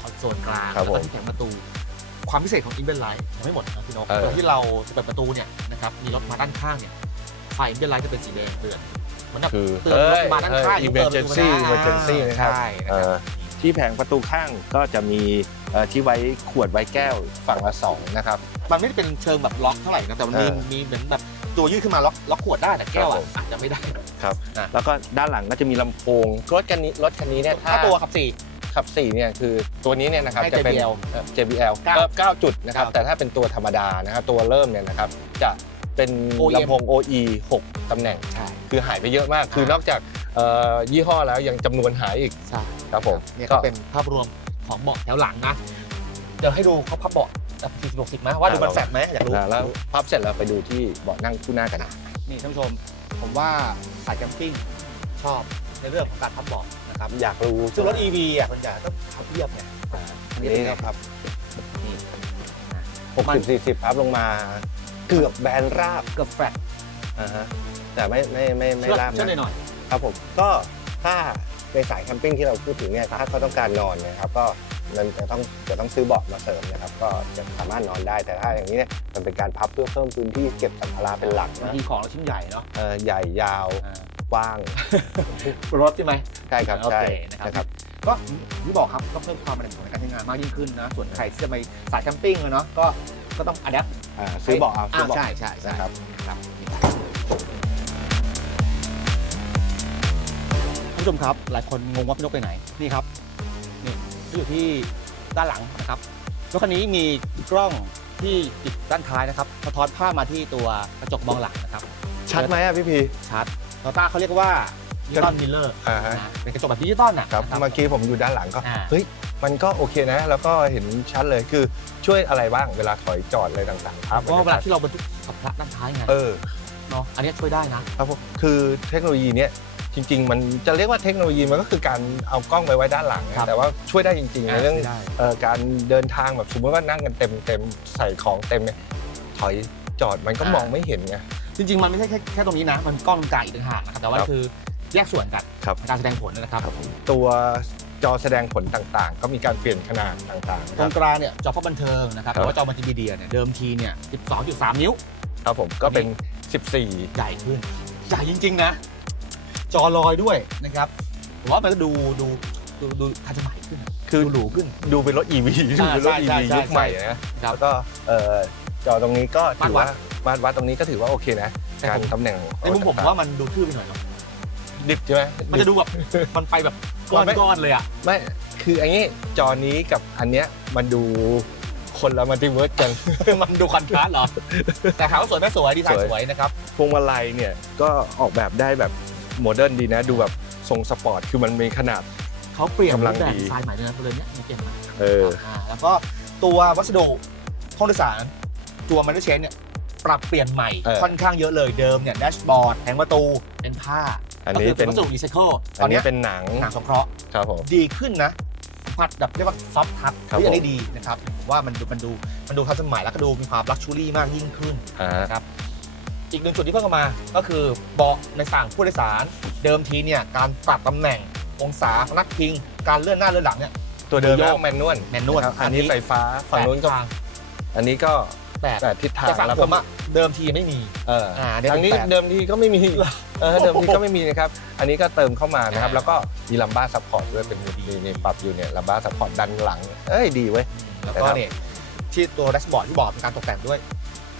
B: คอนโซลกลาง
A: ครับ
B: แล้วก็
A: ผม
B: ที่แผงประตู ความพิเศษของอินเบนไลท์ยังไม่หมดนะพี่นก
A: เออ
B: ตรงที่เราจะเปิดประตูเนี่ยนะครับมีรถมาด้านข้างเนี่ยไฟอินเบนไลท์จะเป็นสีแดงเตือนเหมือนแบบ
A: คือ
B: เตือนรถมาด้านข้าง
A: อิมเมอร์เจนซี่อิมเมอร์เจนซี่นะครับ
B: ใช่นะ
A: เอ่
B: ครับ
A: อ ที่แผงประตูข้างก็จะมีเอ่อที่ไว้ขวดไว้แก้วฝั่งละสองนะครับ
B: มันไม่ได้เป็นเชิงแบบล็อกเท่าไหร่นะแต่มันมี
A: เออ
B: มีเหมือนแบบตัวยืดขึ้นมาล็อกล็อกขวดได้แต่แก้ว
A: ครับ
B: อะ
A: ผม
B: อาจจะไม่ได้
A: แล้วก็ด้านหลังก็จะมีลำโพงรถคันนี้รถคันนี้เนี่ยถ้า
B: ถ้าตัวขับสี่
A: ขับ4เนี่ยคือตัวนี้เนี่ยนะครับ
B: ให้
A: จะเป็น
B: JBL
A: เอ่อ JBL
B: เก้า
A: ก็เก้าจุดนะครับ
B: ครับ
A: แต่ถ้าเป็นตัวธรรมดานะครับตัวเริ่มเนี่ยนะครับจะเป็น
B: OEM
A: ลำโพง OE 6ตำแหน่ง
B: ใช่
A: คือหายไปเยอะมาก คือนอกจากเอ่อยี่ห้อแล้วยังจำนวนหายอีก
B: ใช่
A: ครับผม
B: เนี่ยก็เป็นภาพรวมของเบาะแถวหลังนะ เดี๋ยวให้ดูเขาพับเบาะแบบ40 60ไหมว่าดูมันแฟบไหมอยากรู้
A: อ่าแล้วพับเสร็จแล้วไปดูที่เบาะนั่งคู่หน้ากัน
B: นี่ท่านผู้ชม ผมว่าสายแคมปิ้งชอบในเรื่องของการพับเบาะนะครับ
A: อยากรู้
B: ซึ่งรถ EV อะมันจะต้องพับเรียบไง
A: อันนี้นะครับ
B: นี่
A: 60 40พับลงมาเกือบแบนราบ
B: เกือบแฟลต
A: อ่าฮะแต่ไม่ไม่ไม่ไม่ราบ
B: เชื่อ
A: นะ
B: หน่อย
A: ครับผมก็ถ้า ในสายแคมปิ้งที่เราพูดถึงเนี่ยถ้าเขาต้องการนอนเนี่ยครับก็มันจะต้องจะต้องซื้อเบาะมาเสริมนะครับก็จะสามารถนอนได้แต่ถ้าอย่างนี้เนี่ยมันเป็นการพับเพื่อเพิ่มพื้นที่เก็บสัมภาระเป็นหลัก
B: บาง
A: นะ
B: ทีของเราชิ้นใหญ่เนาะ
A: เอ่อใหญ่ยาว
B: อ่าก
A: ว้าง
B: รถใช่ไหม
A: ใช่ครับ
B: โอ
A: ใช่
B: เคนะครับ
A: นะครับ
B: ก็อย่างที่บอกครับก็เพิ่มความระดับในการใช้งานมากยิ่งขึ้นนะ ส่วนใครที่จะไปสายแคมปิ้งอะเนาะก็ก็ต้องอัดแอป
A: อ่าซื้อเบาะเอาซื้อเบาะ
B: ใช่ใช่ใช่
A: นะครับ
B: ครับ ผู้ชมครับ หลายคนงงว่าพี่นกไปไหนนี่ครับนี่อยู่ที่ด้านหลังนะครับรถคันนี้มีกล้องที่ติดด้านท้ายนะครับสะท้อนภาพมาที่ตัวกระจกมองหลังนะครับ
A: ชัดไหมอะพี่พี
B: ชัดโตต้าเขาเรียกว่าดิจิตอลมิลเลอร์
A: อ่าฮะ
B: เป็นกระจกแบบดิจิตอลนะ ครับนะ
A: เมื่อกี้ผมอยู่ด้านหลังก็
B: อ่า
A: เฮ้ยมันก็โอเคนะ แล้วก็เห็นชัดเลยคือช่วยอะไรบ้างเวลาถอยจอดอะไรต่างๆครับ
B: เพราะว่าเวลาที่เราบรรทุกสัมภาระด้านท้ายไง
A: เออ
B: เนาะอันนี้ช่วยได้นะ
A: ครับผมคือเทคโนโลยีเนี้ย จริง ๆ มันจะเรียกว่าเทคโนโลยีมันก็คือการเอากล้องไปไว้ด้านหลังนะครับ แต่ว่าช่วยได้จริงๆในเรื่อง
B: ช่วยได้
A: เอ่อการเดินทางแบบสมมติว่านั่งกันเต็มเต็มใส่ของเต็มเนี่ยถอยจอดมันก็มองไม่เห็นไง
B: จริงๆ มันไม่ใช่แค่แค่ตรงนี้นะ มันกล้องไกลอีกต่างหากนะครับ แต่ว่า
A: ครับ
B: คือแยกส่วนกัน
A: ครับ
B: ในการแสดงผลนะครับ
A: ตัวจอแสดงผลต่างๆ ก็มีการเปลี่ยนขนาดต่างๆนะ
B: ต
A: ค
B: ร
A: รับ
B: งกลางเนี่ยจอภาพบันเทิงนะครับ
A: ครับ
B: แต่ว่าจอมัลติมีเดียเนี่ยเดิมทีเนี่ย 12.3 นิ้ว
A: ครับผมก็เป็น 14
B: ใหญ่ขึ้น ใหญ่จริง ๆ นะ จอลอยด้วยนะครับผมว่ามันก็ดูดูดูดูทันสมัยขึ้น
A: คือ
B: ดูหรูขึ้น
A: ดูเป็นรถ EV ดูเป็นรถ
B: ใช่
A: EV
B: ใช่ใช่
A: ยุคใหม่นะ
B: ครับ
A: แล้วก็เอ่อจอตรงนี้ก็ถือ
B: วั
A: ว่า
B: ด
A: วัดวัดตรงนี้ก็ถือว่าโอเคนะ
B: แต่
A: การ
B: ผม
A: ตำแหน่ง
B: ในมุมผมว่ามันดูทื่อไปหน่อยเนาะ
A: ดิบใช่ไหม
B: มันจะดูแบบมันไปแบบก้อนๆเลยอะ
A: ไม่คืออันนี้จอนี้กับอันเนี้ยมันดูคนละมัลติเวิร์สกัน
B: มันดูคอนทราสต์เหรอแต่ถามว่าสวยไหมสวยดีไซน์
A: สวย
B: สวยนะครับ
A: พวงมาลัยเนี่ยก็ออกแบบได้แบบ โมเดิร์นดีนะ ดูแบบทรงสปอร์ตคือมันมีขนาด
B: เขาเปลี่ยน
A: กำลัง
B: รูปแบบ
A: ดี
B: ดีไซน์ใหม่เลยนะตัวเรือนเนี้ยมีเปลี่ยนใหม่
A: เออ
B: อ่าแล้วก็ตัววัสดุห้องโดยสารตัวมันเชนเนี่ยปรับเปลี่ยนใหม่
A: เออ
B: ค่อนข้างเยอะเลยเดิมเนี่ยแดชบอร์ดแผงประตูเป็นผ้า
A: อันนี้
B: ก็
A: เป็น
B: คือวัสดุรีไซเคิลต
A: อั
B: อน
A: น
B: เนี้
A: นี้
B: ย
A: เป็นหนัง
B: หนังสงเคราะห์
A: ครับผม
B: ดีขึ้นนะสัมผัสแบบเรียกว่าซอฟทัช
A: ครับ
B: ที่อัน
A: ผม
B: นี้ดีนะครับว่ามันดูมันดูมันดูทันสมัยแล้วก็ดูมีความลักชูรี่มากยิ่งขึ้น
A: อ่า
B: นะครับ อีกหนึ่งจุดที่เพิ่มเข้ามาก็คือเบาะในฝั่งผู้โดยสาร เดิมทีเนี่ยการปรับตำแหน่งองศานักพิง การเลื่อนหน้าเลื่อนหลังเนี่ย
A: ตัวเดิม
B: โย
A: นะ
B: ก
A: แมนนวล
B: แมนนวล
A: ครับอันนี้
B: อันนี้
A: ไฟฟ้าฝั่งนู้นก็
B: แปดทาง
A: อันนี้ก็
B: แปด
A: แปดทิศทาง
B: แต่ฝั่ง
A: แล้ว
B: ผ
A: ก็
B: มอะเดิมทีไม่มี
A: เออ
B: อ่าเนี่ย
A: ทางนี้
B: เป็นแปด
A: เดิมทีก็ไม่มีเออเดิมทีก็ไม่มีนะครับ อันนี้ก็เติมเข้ามานะครับ
B: อ่า
A: แล้วก็มีลัมบ้าซัพพอร์ตด้วยเป็นดีนี่ปรับอยู่เนี่ยลัมบ้าซัพพอร์ตดันหลัง เอ้ยดีเว้ย
B: แล้ว
A: นะ
B: ก็
A: ครับ
B: เนี่ยที่ตัวแดชบอร์ดที่บอกเป็นการตกแต่งด้วย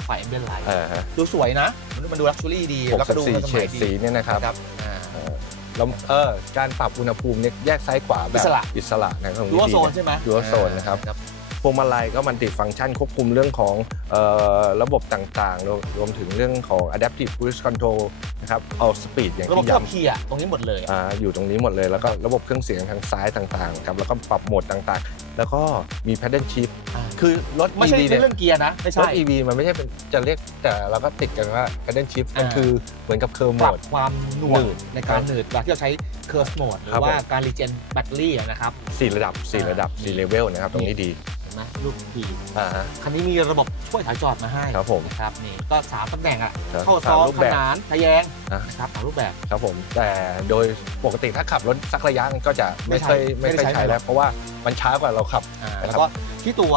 B: ไฟเอมเบนไลท์
A: เออฮะ
B: ดูสวยนะ มันมันดูลักชูรี่ดี แล้วก็ดูทัน
A: 64
B: ส
A: เฉ
B: มัย
A: ด
B: ดี
A: สีเนี่ยนะครับ
B: ครับอ่า
A: เออแล้วเออการปรับอุณหภูมิเนี่ยแยกซ้ายขวาแบบ
B: อิสระ
A: อิสระนะครับ
B: ดูว่า
A: ดี
B: โซน
A: นะ
B: ใช่ไหม
A: Dual Zone นะครับพ วงมาลัยก็มันติดฟังก์ชันควบคุมเรื่องของเอ่อระบบต่างๆรวมรวมถึงเรื่องของ adaptive cruise control นะครับ all speed อย่าง
B: ระบบ
A: ที่
B: เครื่อง
A: ย้ำ
B: เคียร์ตรงนี้หมดเลย
A: อ่าอยู่ตรงนี้หมดเลยแล้วก็ระบบเครื่องเสียงทางซ้ายต่างๆครับแล้วก็ปรับโหมดต่างๆ แล้วก็มี paddle shift
B: อ่า
A: คือรถ
B: ไม่ใช่
A: EV
B: ไม่
A: เนี่ย
B: เรื่องเกียร์นะ ไม่
A: ร
B: ใช่
A: ถ EV มันไม่ใช่เป็นจะเรียกแต่เราก็ติดกันว่า paddle shift มัน
B: อ่า
A: คือเหมือนกับ curve
B: ปรับ
A: mode
B: ความหน่ว
A: หนื
B: ง
A: ด
B: ในการหนืดเวลาที่เราใช้เคอร์สโหมดหรื
A: ครับ
B: อว่า
A: ผม
B: การรีเจนแบตเตอรี่อะนะครับ
A: สี่ระดับสี่ระดับสี่เลเวลนะครับตรงนี้ดี
B: เห็ นไหมลูกดี
A: อ่าฮะ
B: คันนี้มีระบบช่วยถอยจอดมาให้
A: ครับผม
B: นะครับนี่ก็สามตำแหน่งอะ
A: ครับ
B: เข้า
A: สา
B: ซ้
A: ม
B: อม
A: รูป
B: ข
A: แบบ
B: นานทะแยง
A: อะ
B: นะครับสามรูปแบบ
A: ครับผม แต่โดยปกติถ้าขับรถสักระยะก็จะไม่
B: ไม่ใช่
A: ค่อย
B: ไม่
A: ไม่
B: ได้
A: ค่อย
B: ใช้
A: ใช้แล้ว เพราะว่ามันช้ากว่าเราขับ
B: อ่า
A: นะครับ
B: แล้วก็ที่ตัว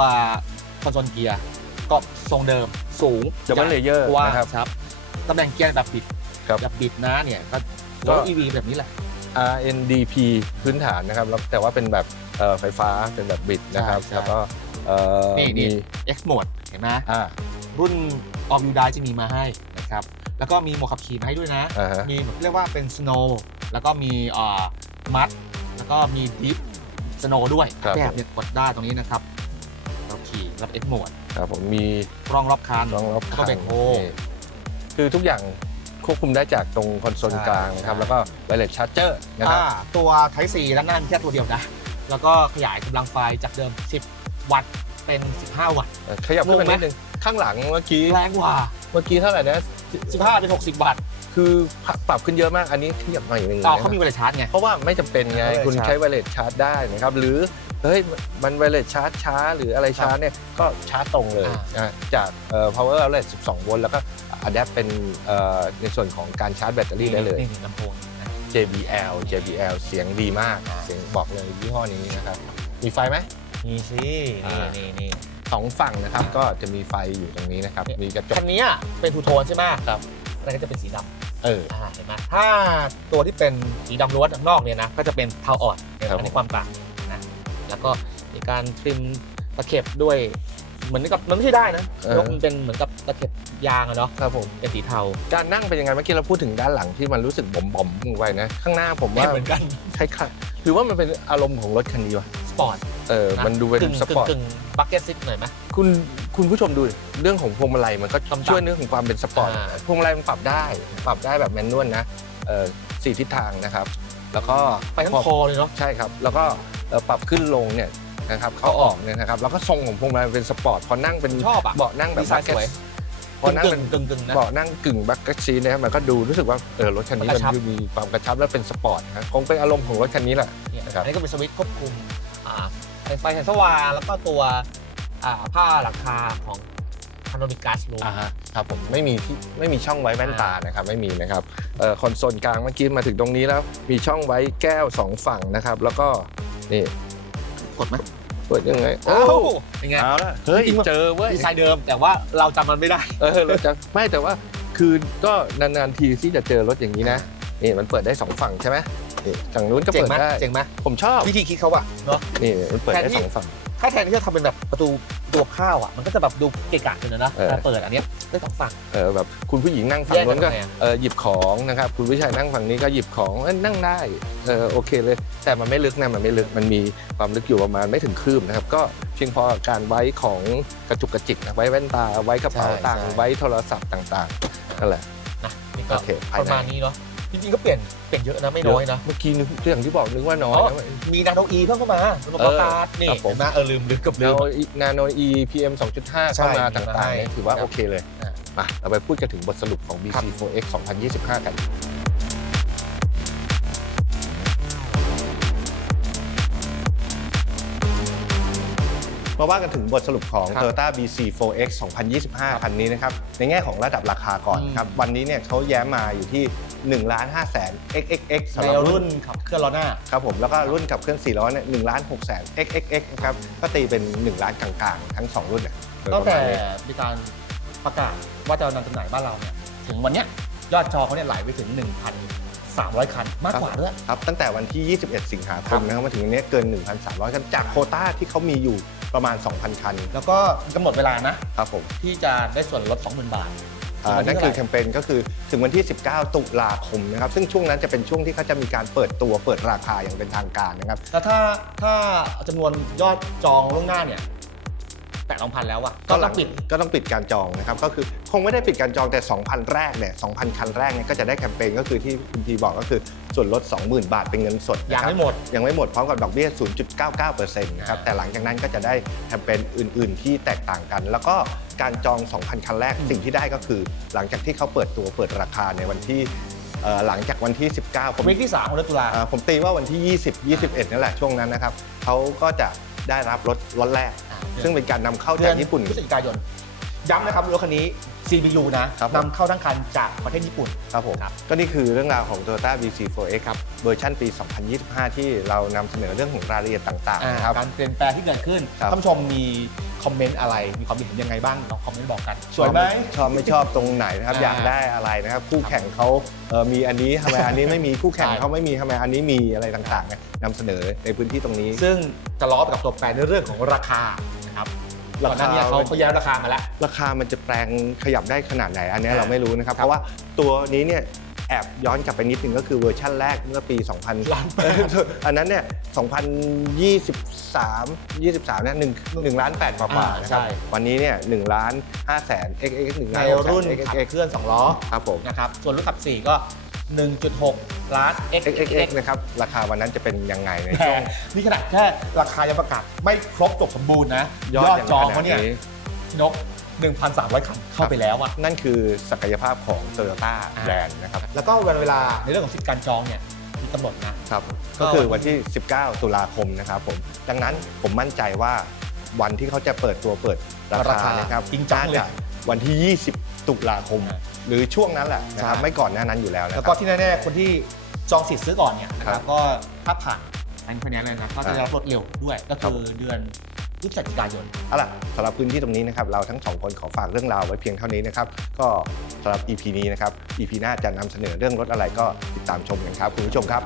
B: คอนโซลเกียร์ก็ทรงเดิมสูง
A: ดับเบิลเลเยอร์
B: กว้าง
A: นะครับ
B: ครับตำแหน่งเกียร์แบบบิด
A: ครับ
B: แบบบิดนะเนี่ยก็
A: ก็
B: รถ EV แบบนี้แหละ
A: RNDP พื้นฐานนะครับแล้วแต่ว่าเป็นแบบเอ่อไฟฟ้าเป็นแบบบิดนะครับ
B: ใช่ใช่
A: แล้วก็ เอ่อ
B: นี่
A: มี
B: นี่ X Mode เห็นไหม
A: อ่า
B: รุ่น All Wheel Drive จะมีมาให้นะครับแล้วก็มีโหมดขับขี่มาให้ด้วยนะ
A: อ่าฮะ
B: มีเรียกว่าเป็น Snow แล้วก็มีอ่ามัด แล้วก็มี Deep Snow ด้วย
A: ครับ
B: แบบเนี่ยกดได้ตรงนี้นะครับเราขี่รับ X Mode
A: ครับผมมี
B: กล้องรอบคัน
A: รองรับ
B: แล้วก็เบรกโฮ
A: นี่คือทุกอย่างควบคุมได้จากตรงคอนโซล
B: ใช่
A: กลางนะครับ
B: ใช่
A: แล้วก็ wireless charger นะครับ
B: อ่าตัว Type C ด้านหน้ามีแค่ตัวเดียวนะ แล้วก็ขยายกำลังไฟจากเดิม 10 วัตต์เป็น 15 วัตต์
A: เอ่อขยับขึ้นมาง
B: งไหม
A: นิดนึง ข้างหลังเมื่อกี้
B: แรงกว่า
A: เมื่อกี้เท่าไหร่นะ
B: 15 เป็น 60 วัตต์
A: คือปรับขึ้นเยอะมาก อันนี้ขยับหน่อยหนึง
B: ต่อ
A: นะค
B: เขา
A: รับ
B: มีเวลาชาร์จไง
A: เพราะว่าไม่จำเป็นไง
B: เออ
A: คุณ
B: ชาร์จ
A: ใช้ไวเลสชาร์จได้นะครับ หรือ เฮ้ย มันไวเลสชาร์จช้า หรืออะไรช้าเนี่ย ก็ชาร์จตรงเลย
B: อ่า
A: นะจากเอ่อ power outlet 12 โวลต์ แล้วก็ adapt เป็นเอ่อในส่วนของการชาร์จแบตเตอรี่ได้เลย
B: นี่นี่ลำโพงนะ
A: JBL JBL เสียงดีมาก
B: อ่า
A: เสียงบอกเลยยี่ห้อนี้นะครับ มีไฟไหม
B: นี่สิ
A: อ่า
B: นี่นี่นี่
A: สองฝั่งนะครับก็จะมีไฟอยู่ตรงนี้นะครับ มีกระจ
B: คั
A: ก
B: นนี้เป็นทูโทนใช่ไหม
A: ครับ
B: แล้วก็จะเป็นสีด
A: เออำ
B: อ่าเห็นไหมถ้าตัวที่เป็นสีดำล้วนข้างนอกเนี่ยนะก็จะเป็นเทาอ่อนเนี่ย
A: ครับ
B: อันนี้ความต่างนะแล้วก็มีการทริมตะเข็บด้วยเหมือนกับมันไม่ใช่ได้นะยกมันเป็นเหมือนกับตะเข็บยางอะเนาะ
A: ครับผม
B: เป็นสีเทา
A: การนั่งเป็นยังไงเมื่อกี้เราพูดถึงด้านหลังที่มันรู้สึกบ่มๆไว้นะ ข้างหน้าผมว่า
B: เหมือนกัน
A: คล้ายๆหรือว่ามันเป็นอารมณ์ของรถคันนี้วะ
B: ส ปอร์ต
A: เออมันดูเป็น
B: กึ่ง
A: สปอร์ต
B: กึ่งบักเก็ตซิทหน่อยไหม
A: คุณคุณผู้ชมดูดิเรื่องของพวงมาลัยมันก็
B: ต่ำๆ
A: ช่วยเรื่องของความเป็นสปอร์ต
B: อ่า
A: พวงมาลัยมันปรับได้ ปรับได้แบบแมนนวลนะเออสี่ทิศทางนะครับ แล้วก็
B: ไปทั้งคอเลยเนาะ
A: ใช่ครับ แล้วก็เอ่อปรับขึ้นลงเนี่ยนะครับเขาออกเนี่ยนะครับแล้วก็ทรงของพวงมาลัยเป็นสปอร์ตพอนั่งเป็น
B: ชอบอะ
A: เบาะนั่งแบบ
B: ดีไซน์สวย
A: พอนั่ง
B: กึ่
A: เป็น
B: งกึ่งกึ่งนะ
A: เบาะนั่งกึ่งบักกซีนะครับมันก็ดูรู้สึกว่าเออรถคันนี้
B: มัน
A: มั
B: กระชับ
A: นมีความกระชับและเป็นสปอร์ตนะคงเป็นอารมณ์ของรถคันนี้แหละ
B: เนี่ย
A: นะครับ
B: อันนี้ก็เป็นสวิตช์ควบคุมอ่า ไฟไฟแสงสว่างแล้วก็ตัวอ่าผ้าหลังคาของพาโนมิกัสลู
A: อ่าฮะครับผมไม่มีที่ไม่มีช่องไว้แว่นตานะครับไม่มีนะครับเอ่อคอนโซลกลางเมื่อกี้มาถึงตรงนี้แล้ว มีช่องไว้แก้วสองฝั่งนะครับ แล้วก็นี่
B: กดไหม
A: เปิดยังไง
B: โอ้
A: โอ้
B: เป็นไง
A: เอาละเฮ้ย
B: จริงๆ
A: เจอเว้ย
B: ดีไซน์เดิมแต่ว่าเราจำมันไม่ได้
A: เออเราจะไม่แต่ว่าคือก็นานๆทีที่จะเจอรถอย่างนี้นะนี่มันเปิดได้สองฝั่งใช่ไหม นี่ฝั่งนู้นก็
B: เจ๋ง
A: เปิด
B: ไหม
A: ได้
B: เจ๋งไหม
A: ผมชอบ
B: วิธีคิดเขาอะเนาะ
A: นี่มันเปิด
B: แท
A: ได้
B: นที่
A: สองฝั่ง
B: ถ้าแทนที่จะทำเป็นแบบประตูตัวข้าวอะมันก็จะแบบดูเกะกะเลยนะ
A: เออ
B: ถ้าเปิดอันเนี้ยได้สองฝั่ง
A: เออแบบคุณผู้หญิงนั่งฝั่งนู้นก็
B: แยกกันยังไงอะ
A: เออหยิบของนะครับ คุณผู้ชายนั่งฝั่งนี้ก็หยิบของเอ้ยนั่งได้เออโอเคเลย แต่มันไม่ลึกนะมันไม่ลึกมันมีความลึกอยู่ประมาณไม่ถึงคืบนะครับ ก็เพียงพอกับการไว้ของกระจุกกระจิกนะไว้แว่นตาไว้กระเป๋าตังค์ไว้โทรศัพท์ต่างๆนั่นแหละ
B: นะนี่ก็
A: โอเคภาย
B: ประ
A: ใน
B: มาณนี้เนาะ จริงๆก็เปลี่ยนเปลี่ยนเยอะนะไม่น้อยนะ
A: เมื่อกี้นึกอย่างที่บอกนึกว่าน้อย
B: อ๋อ
A: นะ
B: มีนาโนอีเพิ่มเข้ามาระบบ
A: เออ
B: ประกาศนี่
A: ครับผม
B: เห็นไหมเออลืมลืมกับลื
A: นามโนนาโนอีพีเอ็มสองจุดห้า
B: ใช่
A: เข้ามาต่างๆ
B: ใช่
A: เนี่ยถือว่า
B: ครับ
A: โอเคเลย
B: อะ
C: มาเราไปพูดกันถึงบทสรุปของ BC4X 2025 กัน
A: มาว่ากันถึงบทสรุปของ
B: ครับ
A: Toyota BC4X 2025 คันนี้นะครับ ในแง่ของระดับราคาก่อนครับ วันนี้เนี่ยเขาแย้มมาอยู่ที่ 1ล้าน5แสน XXX สำ
B: ใน
A: หรับ
B: รุ่นขับเคลื่อนล้อหน้า
A: ครับผมแล้วก็รุ่นขับเคลื่อน4ล้อเนี่ย1ล้าน6แสน XXX นะครับก็ตีเป็น 1 ล้านกลางๆ ทั้ง 2 รุ่นเนี่ยโดย
B: ตั้ง
A: ประ
B: แต่
A: มาณนี้
B: มีการประกาศว่าจะนำจำหน่ายบ้านเราเนี่ยถึงวันเนี้ยยอดจองเขาเนี่ยไหลไปถึง 1,300 คันมากกว่าด้วย
A: ครับตั้งแต่วันที่ 21 สิงหาค
B: ครั
A: ม
B: บ
A: นะครับมาถึงวันนี้เกิน 1,300คันจากโควต้าที่เขามีอยู่ประมาณ 2,000 คัน
B: แล้วก็กำหนดเวลานะ
A: ครับผม
B: ที่จะได้ส่วนลด 20,000 บาท
A: อ่า
B: ถึงวั
A: นั่นคือ
B: เท่าไหร่
A: แคมเปญก็คือถึงวันที่ 19 ตุลาคมนะครับ ซึ่งช่วงนั้นจะเป็นช่วงที่เขาจะมีการเปิดตัวเปิดราคาอย่างเป็นทางการนะครับ
B: แล้วถ้าถ้าจำนวนยอดจองล่วงหน้าเนี่ย แตะ2,000แล้วอะก็ต้องปิด
A: ก็ต้องปิดการจองนะครับก็คือคงไม่ได้ปิดการจองแต่ 2,000 แรกเนี่ย2,000 คันแรกเนี่ยก็จะได้แคมเปญก็คือที่คุณทีบอกก็คือส่วนลด 20,000 บาทเป็นเงินสด
B: ยัง
A: นะครับ
B: ไม่หมด
A: ยังไม่หมดพร้อมกับดอกเบี้ย 0.99%นะครับ
B: อ่า
A: แต่หลังจากนั้นก็จะได้แคมเปญอื่น ๆ ที่แตกต่างกัน แล้วก็การจอง 2,000 คันแรก
B: อืม
A: สิ่งที่ได้ก็คือ หลังจากที่เขาเปิดตัวเปิดราคาในวันที่เอ่อหลังจากวันที่ 19 ผม
B: วีคที่3ของเดือนตุลา
A: อ่าผมตีว่าวันที่ 20 21 นั่นแหละช่วงนั้นนะครับเขาก็จะได้รับรถรถแรก
B: อ่า
A: ซึ่งเป็นการนำเข้า
B: เดื
A: จา
B: อกน
A: ญี่ปุ่น
B: พฤศจิกายน ย้ำนะครับรถคันนี้ CBU นะครับ
A: ผม
B: นำเข้าทั้งคันจากประเทศญี่ปุ่น
A: ครับผม
B: ครับ
A: ก็นี่คือเรื่องราวของ Toyota BC4X ครับเวอร์ชันปี 2025 ที่เรานำเสนอเรื่องของรายละเอียดต่างๆนะครับ
B: การเปลี่ยนแปลงที่เกิดขึ้น
A: ครับ
B: ท่านผู้ชมมีคอมเมนต์อะไร มีความคิดเห็นยังไงบ้างลองคอมเมนต์บอกกัน สวยไหม
A: ชอบไม่ชอบตรงไหนนะครับ
B: อ่า
A: อยากได้อะไรนะครับ คู่แข่งเขาเอ่อมีอันนี้ทำไมอันนี้ไม่มีคู่แข่ง
B: ใช่
A: เขาไม่มีทำไมอันนี้มีอะไรต่างๆเนี่ยนำเสนอในพื้นที่ตรงนี้
B: ซึ่งจะล้อไปกับตัวแปรในเรื่องของราคานะ ครับ
A: รา
B: ก่อนห
A: คา
B: น้านี้เขาเขาแย้มราคามาแล้ว
A: ราคามันจะแปลงขยับได้ขนาดไหนอันเนี้ย
B: อ่า
A: เราไม่รู้นะครับ
B: ครับ
A: เพราะว่าตัวนี้เนี่ยแอบย้อนกลับไปนิดนึงก็คือเวอร์ชั่นแรกเมื่อปี 2000
B: ล้านแปด
A: เอออันนั้นเนี่ย 2023 23เนี่ยหนึ่งหนึ่งล้านแปดกว่าๆนะครับ
B: ใช่
A: วันนี้เนี่ยหนึ่งล้านห้าแสน xx หนึ่ง
B: ใน
A: ล้านหกแส
B: รุ่น
A: น
B: ขับ
A: xx
B: เคลื่อน 2 ล้อ
A: ครับผม
B: นะครับ ส่วนรุ่นขับ 4 ก็ 1.6 ล้าน
A: xxx นะครับ ราคาวันนั้นจะเป็นยังไงใน
B: แต่
A: ช่วง
B: นี่ขนาดแค่ราคายังประกาศไม่ครบจบสมบูรณ์นะ ยอด
A: ย่าง
B: จอง
A: ข
B: เขาเนี่ยพี่นก1,300 คันเข้าไปแล้วอะ
A: นั่นคือศักยภาพของ Toyota
B: อ่า
A: แบรนด์นะครับ
B: แล้วก็วันเวลาในเรื่องของสิทธิการจองเนี่ยมีกำหนดนะ
A: ครับ
B: ก็
A: ก็คือวันที่ 19 ตุลาคมนะครับผม ดังนั้นผมมั่นใจว่าวันที่เขาจะเปิดตัวเปิดรา
B: รา
A: คา
B: คา
A: นะครับ
B: จริงจังเลย
A: น่าจะ วันที่ 20 ตุลาคม
B: อ่า
A: หรือช่วงนั้นแหละนะครับ
B: ใช่
A: ไม่ก่อนหน้านั้นอยู่แล้วนะ
B: แล้ว
A: ค
B: ก็
A: รับ
B: ที่แน่ๆคนที่จองสิทธิ์ซื้อก่อนเนี่ยนะค
A: ครั
B: รับบ ก็ถ้าผ่านอันคะแนนเลยนะก็จะได้
A: อ่า
B: รับรถเร็วด้วยก็
A: ครับ
B: คือเดือนพฤศจิกายน
A: เอาล่ะสำหรับพื้นที่ตรงนี้นะครับเราทั้งสองคนขอฝากเรื่องราวไว้เพียงเท่านี้นะครับก็สำหรับ EP นี้นะครับ EP หน้าจะนำเสนอเรื่องรถอะไรก็ติดตามชมกันครับคุณผู้ชมครับ